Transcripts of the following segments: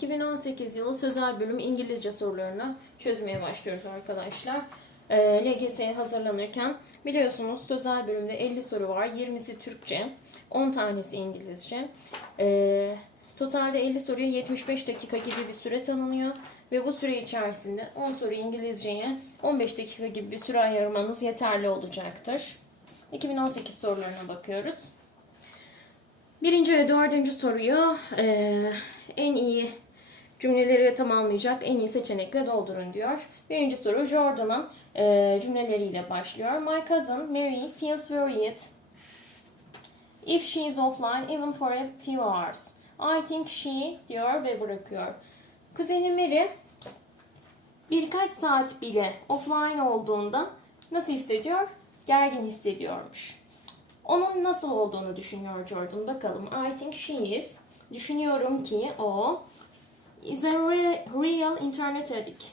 2018 yılı sözel bölüm İngilizce sorularını çözmeye başlıyoruz arkadaşlar. Ee, LGS'ye hazırlanırken biliyorsunuz sözel bölümde 50 soru var. 20'si Türkçe, 10 tanesi İngilizce. Ee, totalde 50 soruya 75 dakika gibi bir süre tanınıyor. Ve bu süre içerisinde 10 soru İngilizceye 15 dakika gibi bir süre ayırmanız yeterli olacaktır. 2018 sorularına bakıyoruz. Birinci ve dördüncü soruyu eee, en iyi cümleleri tamamlayacak en iyi seçenekle doldurun diyor. Birinci soru Jordan'ın eee, cümleleriyle başlıyor. My cousin Mary feels worried if she is offline even for a few hours. I think she diyor ve bırakıyor. Kuzeni Mary birkaç saat bile offline olduğunda nasıl hissediyor? Gergin hissediyormuş. Onun nasıl olduğunu düşünüyor Jordan. Bakalım. I think she is. Düşünüyorum ki o is a real, internet addict.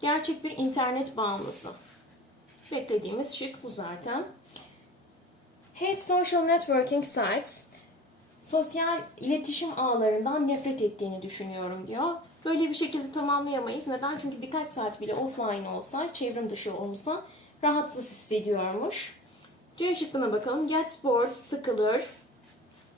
Gerçek bir internet bağımlısı. Beklediğimiz şık bu zaten. Hates social networking sites. Sosyal iletişim ağlarından nefret ettiğini düşünüyorum diyor. Böyle bir şekilde tamamlayamayız. Neden? Çünkü birkaç saat bile offline olsa, çevrim dışı olsa rahatsız hissediyormuş. C şıkkına bakalım. Gets bored, sıkılır.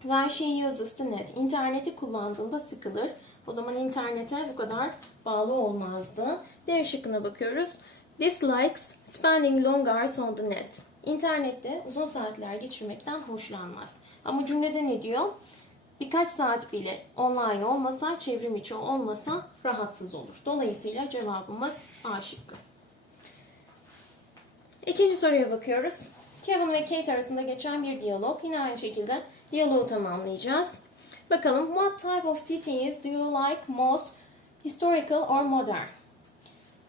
When she uses the net. İnterneti kullandığında sıkılır. O zaman internete bu kadar bağlı olmazdı. D şıkkına bakıyoruz. Dislikes spending long hours on the net. İnternette uzun saatler geçirmekten hoşlanmaz. Ama cümlede ne diyor? Birkaç saat bile online olmasa, çevrim içi olmasa rahatsız olur. Dolayısıyla cevabımız A şıkkı. İkinci soruya bakıyoruz. Kevin ve Kate arasında geçen bir diyalog. Yine aynı şekilde diyaloğu tamamlayacağız. Bakalım what type of cities do you like most? Historical or modern?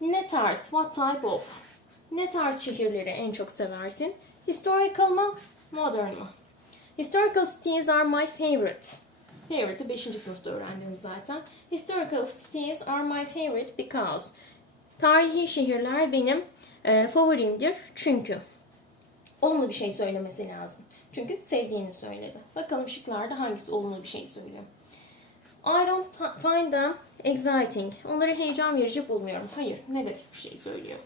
Ne tarz? What type of? Ne tarz şehirleri en çok seversin? Historical mı? Modern mı? Historical cities are my favorite. Favorite'ı 5. sınıfta öğrendiniz zaten. Historical cities are my favorite because tarihi şehirler benim e, favorimdir çünkü olumlu bir şey söylemesi lazım. Çünkü sevdiğini söyledi. Bakalım şıklarda hangisi olumlu bir şey söylüyor. I don't find them exciting. Onları heyecan verici bulmuyorum. Hayır, negatif bir şey söylüyor.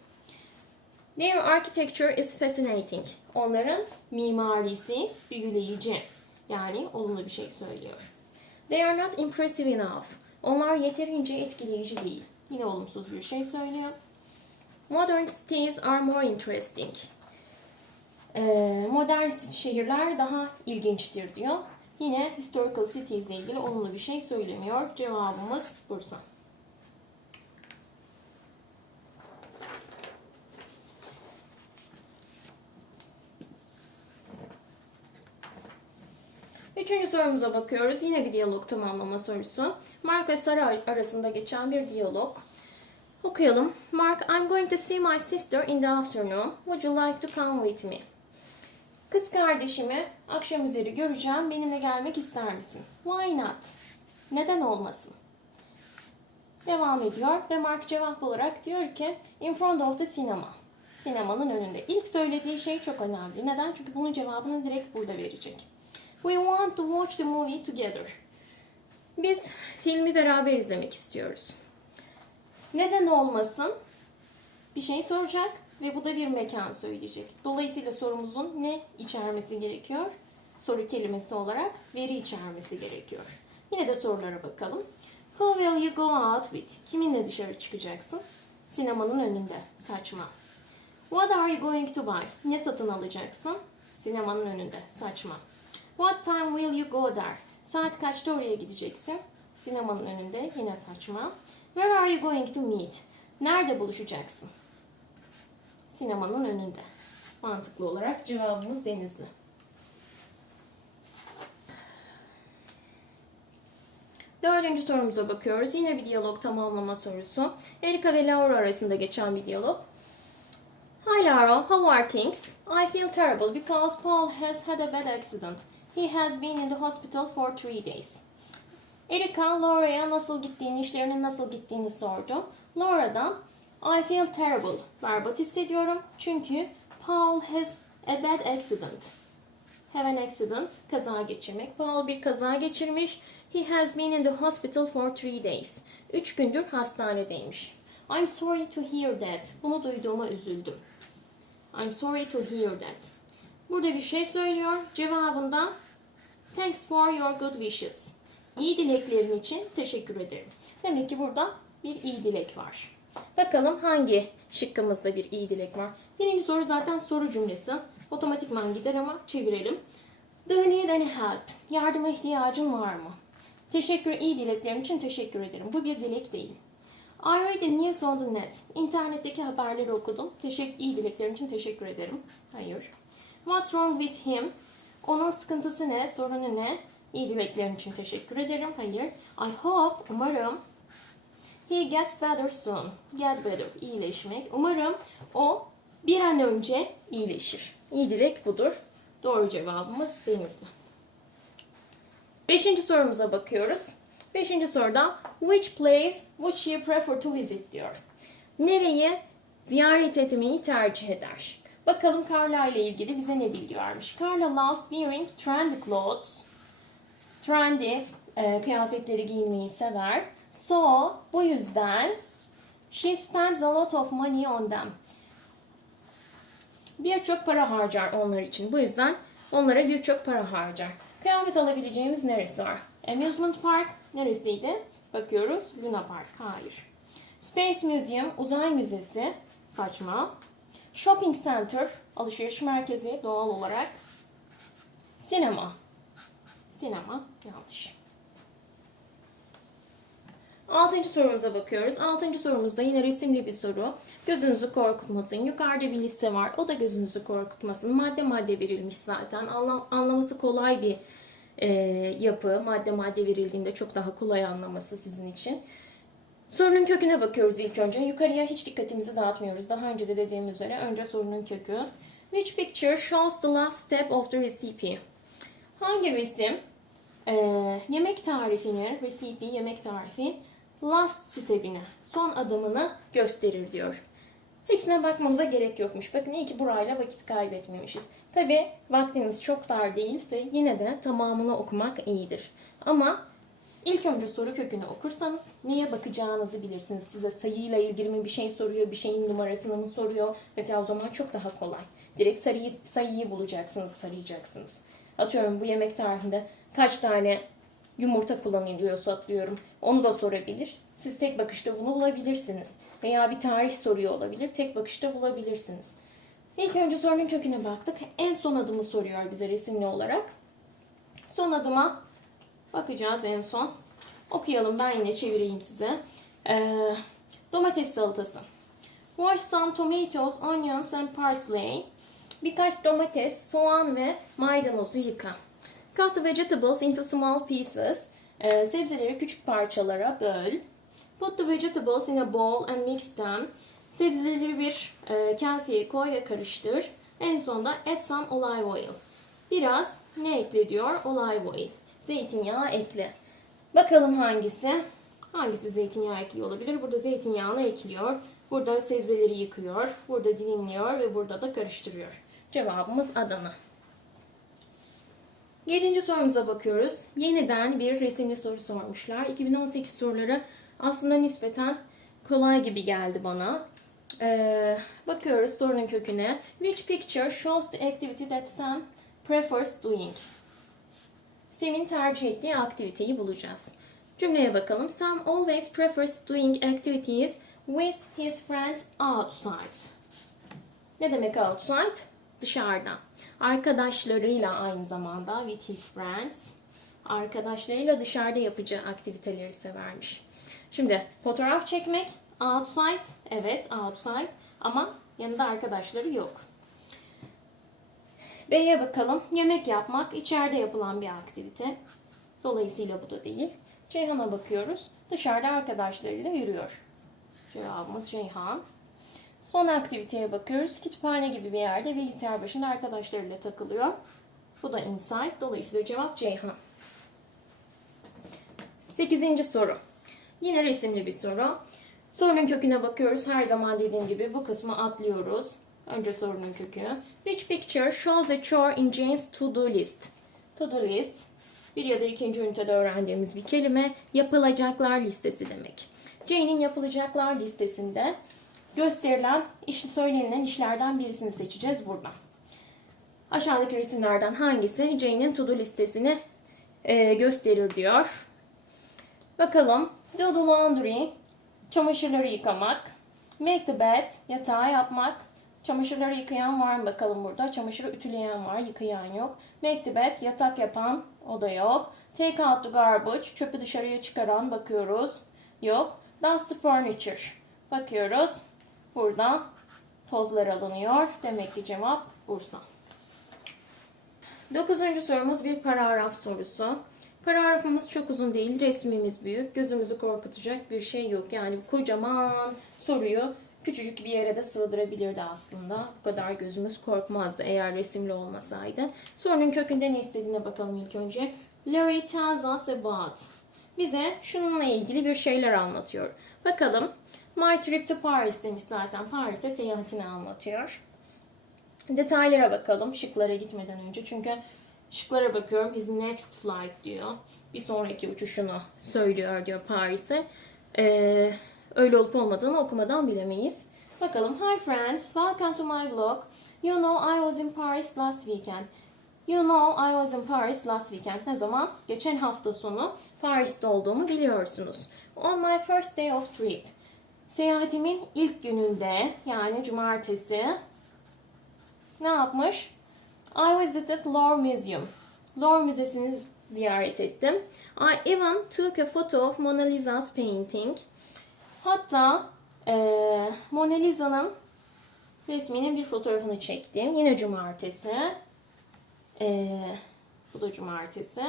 Their architecture is fascinating. Onların mimarisi büyüleyici. Yani olumlu bir şey söylüyor. They are not impressive enough. Onlar yeterince etkileyici değil. Yine olumsuz bir şey söylüyor. Modern cities are more interesting. Ee, modern şehirler daha ilginçtir diyor. Yine historical cities ile ilgili olumlu bir şey söylemiyor. Cevabımız Bursa. Üçüncü sorumuza bakıyoruz. Yine bir diyalog tamamlama sorusu. Mark ve Sarah arasında geçen bir diyalog. Okuyalım. Mark, I'm going to see my sister in the afternoon. Would you like to come with me? Kız kardeşimi akşam üzeri göreceğim. Benimle gelmek ister misin? Why not? Neden olmasın? Devam ediyor ve Mark cevap olarak diyor ki in front of the cinema. Sinemanın önünde. İlk söylediği şey çok önemli. Neden? Çünkü bunun cevabını direkt burada verecek. We want to watch the movie together. Biz filmi beraber izlemek istiyoruz. Neden olmasın? Bir şey soracak ve bu da bir mekan söyleyecek. Dolayısıyla sorumuzun ne içermesi gerekiyor? Soru kelimesi olarak veri içermesi gerekiyor. Yine de sorulara bakalım. Who will you go out with? Kiminle dışarı çıkacaksın? Sinemanın önünde. Saçma. What are you going to buy? Ne satın alacaksın? Sinemanın önünde. Saçma. What time will you go there? Saat kaçta oraya gideceksin? Sinemanın önünde. Yine saçma. Where are you going to meet? Nerede buluşacaksın? Sinemanın önünde. Mantıklı olarak cevabımız Denizli. Dördüncü sorumuza bakıyoruz. Yine bir diyalog tamamlama sorusu. Erika ve Laura arasında geçen bir diyalog. Hi Laura, how are things? I feel terrible because Paul has had a bad accident. He has been in the hospital for three days. Erika Laura'ya nasıl gittiğini, işlerinin nasıl gittiğini sordu. Laura da I feel terrible, berbat hissediyorum çünkü Paul has a bad accident. Have an accident. Kaza geçirmek. Paul bir kaza geçirmiş. He has been in the hospital for three days. Üç gündür hastanedeymiş. I'm sorry to hear that. Bunu duyduğuma üzüldüm. I'm sorry to hear that. Burada bir şey söylüyor. Cevabında Thanks for your good wishes. İyi dileklerin için teşekkür ederim. Demek ki burada bir iyi dilek var. Bakalım hangi şıkkımızda bir iyi dilek var. Birinci soru zaten soru cümlesi. Otomatikman gider ama çevirelim. Do you help? Yardıma ihtiyacın var mı? Teşekkür, iyi dileklerim için teşekkür ederim. Bu bir dilek değil. I read the news on the net. İnternetteki haberleri okudum. Teşekkür, iyi dileklerim için teşekkür ederim. Hayır. What's wrong with him? Onun sıkıntısı ne? Sorunu ne? İyi dileklerim için teşekkür ederim. Hayır. I hope, umarım he gets better soon. Get better, iyileşmek. Umarım o bir an önce iyileşir. İyi dilek budur. Doğru cevabımız Denizli. Beşinci sorumuza bakıyoruz. Beşinci soruda which place would you prefer to visit diyor. Nereyi ziyaret etmeyi tercih eder? Bakalım Carla ile ilgili bize ne bilgi vermiş. Carla loves wearing trendy clothes. Trendy e, kıyafetleri giymeyi sever. So bu yüzden she spends a lot of money on them. Birçok para harcar onlar için. Bu yüzden onlara birçok para harcar. Kıyafet alabileceğimiz neresi var? Amusement Park neresiydi? Bakıyoruz. Luna Park. Hayır. Space Museum uzay müzesi. Saçma. Shopping Center alışveriş merkezi doğal olarak. Sinema. Sinema yanlış. Altıncı sorumuza bakıyoruz. Altıncı sorumuzda yine resimli bir soru. Gözünüzü korkutmasın. Yukarıda bir liste var. O da gözünüzü korkutmasın. Madde madde verilmiş zaten. Anla- anlaması kolay bir e, yapı. Madde madde verildiğinde çok daha kolay anlaması sizin için. Sorunun köküne bakıyoruz ilk önce. Yukarıya hiç dikkatimizi dağıtmıyoruz. Daha önce de dediğim üzere önce sorunun kökü. Which picture shows the last step of the recipe? Hangi resim e, yemek tarifinin, recipe yemek tarifi last step'ini, son adımını gösterir diyor. Hepsine bakmamıza gerek yokmuş. Bakın iyi ki burayla vakit kaybetmemişiz. Tabi vaktiniz çok dar değilse yine de tamamını okumak iyidir. Ama ilk önce soru kökünü okursanız neye bakacağınızı bilirsiniz. Size sayıyla ilgili mi bir şey soruyor, bir şeyin numarasını mı soruyor? Mesela o zaman çok daha kolay. Direkt sayıyı, sayıyı bulacaksınız, tarayacaksınız. Atıyorum bu yemek tarifinde kaç tane yumurta kullanılıyorsa atlıyorum. Onu da sorabilir. Siz tek bakışta bunu bulabilirsiniz. Veya bir tarih soruyor olabilir. Tek bakışta bulabilirsiniz. İlk önce sorunun köküne baktık. En son adımı soruyor bize resimli olarak. Son adıma bakacağız en son. Okuyalım ben yine çevireyim size. Ee, domates salatası. Wash some tomatoes, onions and parsley. Birkaç domates, soğan ve maydanozu yıka. Cut the vegetables into small pieces. Ee, sebzeleri küçük parçalara böl. Put the vegetables in a bowl and mix them. Sebzeleri bir e, kaseye koy ve karıştır. En sonunda add some olive oil. Biraz ne ekle diyor? Olive oil. Zeytinyağı ekle. Bakalım hangisi? Hangisi zeytinyağı ekliyor olabilir? Burada zeytinyağını ekliyor. Burada sebzeleri yıkıyor. Burada dilimliyor ve burada da karıştırıyor. Cevabımız Adana. Yedinci sorumuza bakıyoruz. Yeniden bir resimli soru sormuşlar. 2018 soruları aslında nispeten kolay gibi geldi bana. Ee, bakıyoruz sorunun köküne. Which picture shows the activity that Sam prefers doing? Sam'in tercih ettiği aktiviteyi bulacağız. Cümleye bakalım. Sam always prefers doing activities with his friends outside. Ne demek outside? Dışarıda. Arkadaşlarıyla aynı zamanda with his friends. Arkadaşlarıyla dışarıda yapacağı aktiviteleri severmiş. Şimdi fotoğraf çekmek outside. Evet outside. Ama yanında arkadaşları yok. B'ye bakalım. Yemek yapmak içeride yapılan bir aktivite. Dolayısıyla bu da değil. Ceyhan'a bakıyoruz. Dışarıda arkadaşlarıyla yürüyor. Cevabımız Ceyhan. Son aktiviteye bakıyoruz. Kütüphane gibi bir yerde bilgisayar başında arkadaşlarıyla takılıyor. Bu da inside. Dolayısıyla cevap Ceyhan. Sekizinci soru. Yine resimli bir soru. Sorunun köküne bakıyoruz. Her zaman dediğim gibi bu kısmı atlıyoruz. Önce sorunun kökü. Which picture shows a chore in Jane's to-do list? To-do list. Bir ya da ikinci ünitede öğrendiğimiz bir kelime. Yapılacaklar listesi demek. Jane'in yapılacaklar listesinde gösterilen, iş, söylenilen işlerden birisini seçeceğiz buradan. Aşağıdaki resimlerden hangisi Jane'in to-do listesini e, gösterir diyor. Bakalım. Do the laundry. Çamaşırları yıkamak. Make the bed. Yatağı yapmak. Çamaşırları yıkayan var mı bakalım burada. Çamaşırı ütüleyen var, yıkayan yok. Make the bed. Yatak yapan o da yok. Take out the garbage. Çöpü dışarıya çıkaran bakıyoruz. Yok. Dust the furniture. Bakıyoruz. Burada tozlar alınıyor. Demek ki cevap Bursa. Dokuzuncu sorumuz bir paragraf sorusu. Paragrafımız çok uzun değil, resmimiz büyük, gözümüzü korkutacak bir şey yok. Yani kocaman soruyu küçücük bir yere de sığdırabilirdi aslında. Bu kadar gözümüz korkmazdı eğer resimli olmasaydı. Sorunun kökünde ne istediğine bakalım ilk önce. Larry tells us about. Bize şununla ilgili bir şeyler anlatıyor. Bakalım. My trip to Paris demiş zaten. Paris'e seyahatini anlatıyor. Detaylara bakalım şıklara gitmeden önce. Çünkü şıklara bakıyorum. His next flight diyor. Bir sonraki uçuşunu söylüyor diyor Paris'e. Ee, öyle olup olmadığını okumadan bilemeyiz. Bakalım. Hi friends, welcome to my blog. You know I was in Paris last weekend. You know I was in Paris last weekend. Ne zaman? Geçen hafta sonu Paris'te olduğumu biliyorsunuz. On my first day of trip. Seyahatimin ilk gününde yani cumartesi ne yapmış? I visited Louvre Museum. Louvre Müzesi'ni ziyaret ettim. I even took a photo of Mona Lisa's painting. Hatta eee Mona Lisa'nın resminin bir fotoğrafını çektim. Yine cumartesi. Eee, bu da cumartesi.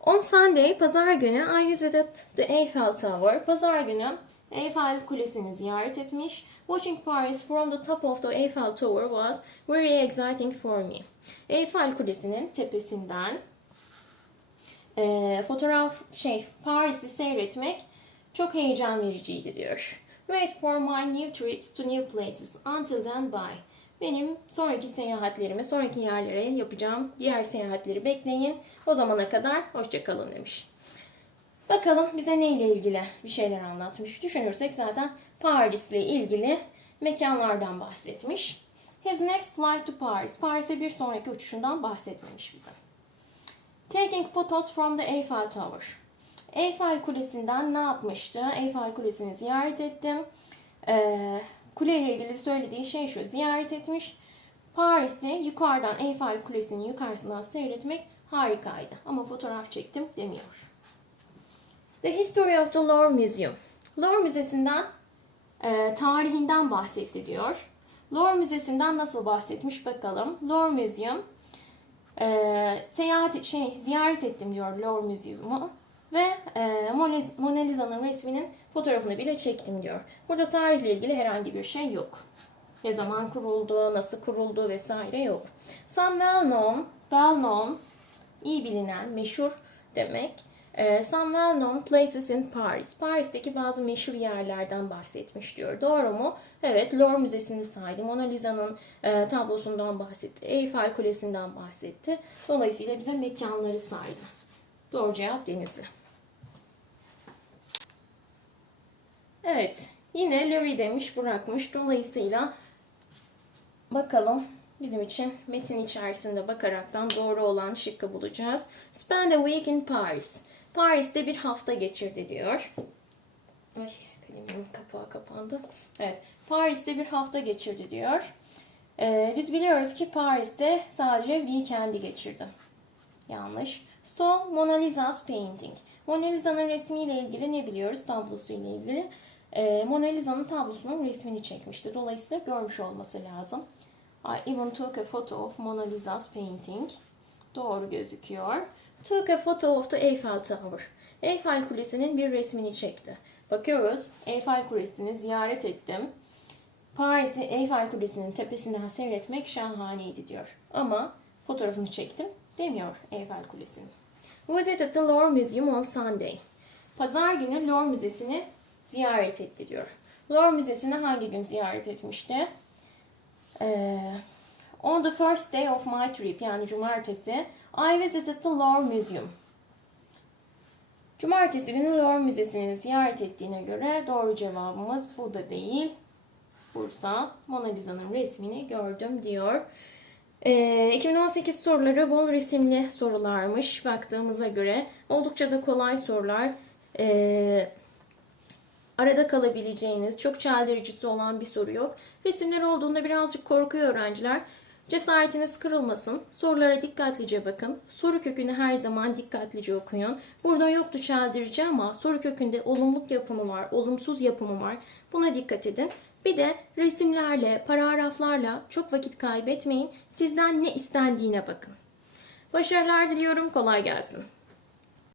On Sunday, pazar günü I visited the Eiffel Tower. Pazar günü Eiffel Kulesi'ni ziyaret etmiş. Watching Paris from the top of the Eiffel Tower was very exciting for me. Eiffel Kulesi'nin tepesinden eee, fotoğraf şey Paris'i seyretmek çok heyecan vericiydi diyor. Wait for my new trips to new places until then bye. Benim sonraki seyahatlerimi, sonraki yerlere yapacağım diğer seyahatleri bekleyin. O zamana kadar hoşçakalın demiş. Bakalım bize neyle ilgili bir şeyler anlatmış. Düşünürsek zaten Paris'le ilgili mekanlardan bahsetmiş. His next flight to Paris. Paris'e bir sonraki uçuşundan bahsetmemiş bize. Taking photos from the Eiffel Tower. Eiffel Kulesi'nden ne yapmıştı? Eiffel Kulesi'ni ziyaret ettim. Ee, kule ile ilgili söylediği şey şu. Ziyaret etmiş. Paris'i yukarıdan Eiffel Kulesi'nin yukarısından seyretmek harikaydı. Ama fotoğraf çektim demiyor. The History of the Louvre Museum. Louvre Müzesi'nden e, tarihinden bahsetti diyor. Louvre Müzesi'nden nasıl bahsetmiş bakalım. Louvre Museum e, seyahat şey ziyaret ettim diyor Louvre Museum'u ve e, Mona Lisa'nın resminin fotoğrafını bile çektim diyor. Burada tarihle ilgili herhangi bir şey yok. Ne zaman kuruldu, nasıl kuruldu vesaire yok. Some well known, well known, iyi bilinen, meşhur demek. Ee, some well known places in Paris. Paris'teki bazı meşhur yerlerden bahsetmiş diyor. Doğru mu? Evet, Louvre Müzesi'ni saydı. Mona Lisa'nın e, tablosundan bahsetti. Eiffel Kulesi'nden bahsetti. Dolayısıyla bize mekanları saydı. Doğru cevap Denizli. Evet, yine Larry demiş, bırakmış. Dolayısıyla bakalım bizim için metin içerisinde bakaraktan doğru olan şıkkı bulacağız. Spend a week in Paris. Paris'te bir hafta geçirdi diyor. Ay kalemin kapağı kapandı. Evet. Paris'te bir hafta geçirdi diyor. Ee, biz biliyoruz ki Paris'te sadece weekend'i geçirdi. Yanlış. So Mona Lisa's painting. Mona Lisa'nın resmiyle ilgili ne biliyoruz? Tablosuyla ilgili. Ee, Mona Lisa'nın tablosunun resmini çekmişti. Dolayısıyla görmüş olması lazım. I even took a photo of Mona Lisa's painting. Doğru gözüküyor. Took a photo of the Eiffel Tower. Eiffel Kulesi'nin bir resmini çekti. Bakıyoruz. Eiffel Kulesi'ni ziyaret ettim. Paris'i Eiffel Kulesi'nin tepesinden seyretmek şahaneydi diyor. Ama fotoğrafını çektim demiyor Eiffel Kulesi'nin. Visited the Louvre Museum on Sunday. Pazar günü Louvre Müzesi'ni ziyaret etti diyor. Louvre Müzesi'ni hangi gün ziyaret etmişti? Ee, on the first day of my trip yani cumartesi I visited the Louvre Museum. Cumartesi günü Louvre Müzesi'ni ziyaret ettiğine göre doğru cevabımız bu da değil. Bursa Mona Lisa'nın resmini gördüm diyor. Ee, 2018 soruları bol resimli sorularmış baktığımıza göre. Oldukça da kolay sorular. Ee, arada kalabileceğiniz, çok çeldiricisi olan bir soru yok. Resimler olduğunda birazcık korkuyor öğrenciler. Cesaretiniz kırılmasın. Sorulara dikkatlice bakın. Soru kökünü her zaman dikkatlice okuyun. Burada yoktu çeldirici ama soru kökünde olumluk yapımı var, olumsuz yapımı var. Buna dikkat edin. Bir de resimlerle, paragraflarla çok vakit kaybetmeyin. Sizden ne istendiğine bakın. Başarılar diliyorum. Kolay gelsin.